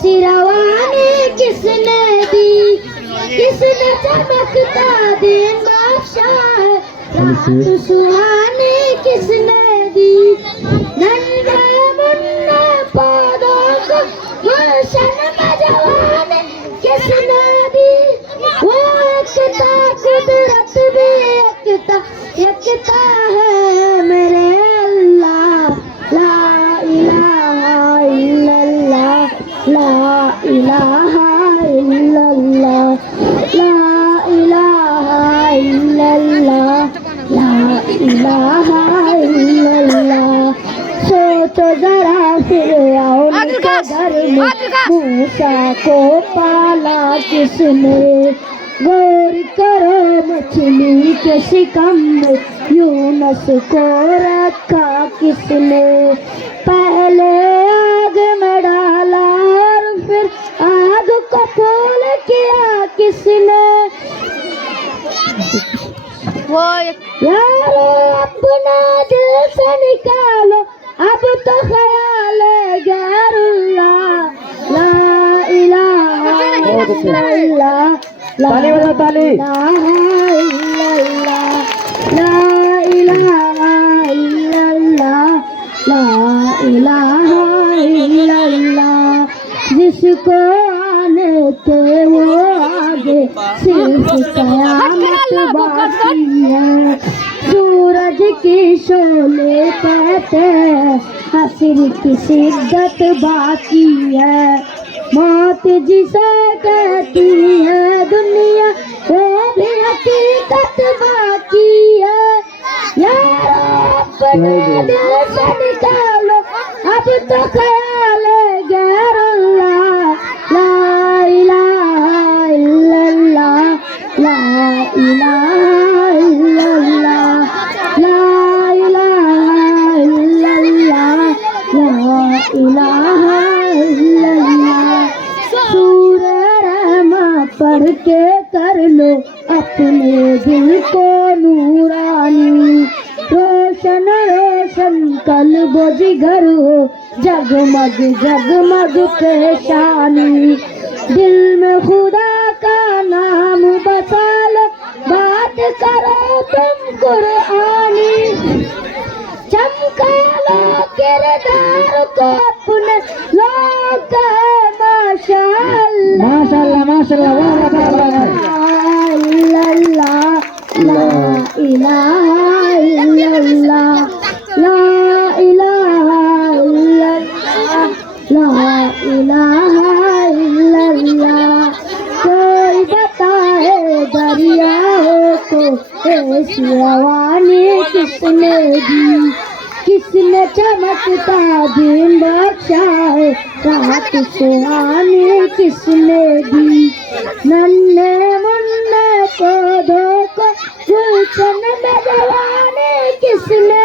ऐसी रवानी किसने दी, किसने चमकता दिन बख्शा है, रात सुहानी किसने दी, नन्हे मुन्ने पौधों को गुलशन में जवानी किसने दी, वो एकता कुदरत भी एकता है मेरे अल्लाह, ला इलाहा इल्लल्लाह, ला इलाहा इल्लल्लाह, ला इलाहा इल्लल्लाह, ला इलाहा इल्लल्लाह। सोचो जरा फिरऔन के घर में मूसा को पाला किसने, गौर करो मछली के शिकम में यूनुस को रखा किसने, पहले आग में डाला और फिर आग को फूल किया किसने। यारो अपना दिल से निकालो अब तो ख्याल गैरुल्लाह, ला इलाहा इल्लल्लाह, ला इलाहा इल्लल्लाह, ला इलाहा इल्लल्लाह, ला इलाहा इल्लल्लाह। जिसको आने के वो आगे सिर्फ कयामत बाकी है, सूरज की शोले कहते हैं हसर की शिद्दत बाकी है, मौत जिसे कहती है दुनिया वो भी हकीकत बाकी है। यारो अपने दिल से निकालो अब तो ख्याल गैरुल्लाह, ला इलाहा इल्लल्लाह, ला इलाहा इल्लल्लाह, ला इलाहा इल्लल्लाह, ला इलाहा इल्लल्लाह। सूरे रहमा पढ़ के कर लो अपने दिल को नूरानी, रोशन रोशन कल्बो जिगर हो जगमग जगमग पेशानी, दिल में खुदा का नाम बसा लो बात करो तुम कुरानी, चमका लो किरदार को अपने लोग माशाअल्लाह माशाअल्लाह माशाअल्लाह ला इलाहा इल्लल्लाह, ला इलाहा इल्लल्लाह, ला इलाहा इल्लल्लाह। कोई बताए दरियाओं को ऐसी रवानी किसने दी, किसने चमकता दिन बख्शा है, रात सुहानी किसने दी, नन्हे मुन्ने पौधों को गुलशन में जवानी किसने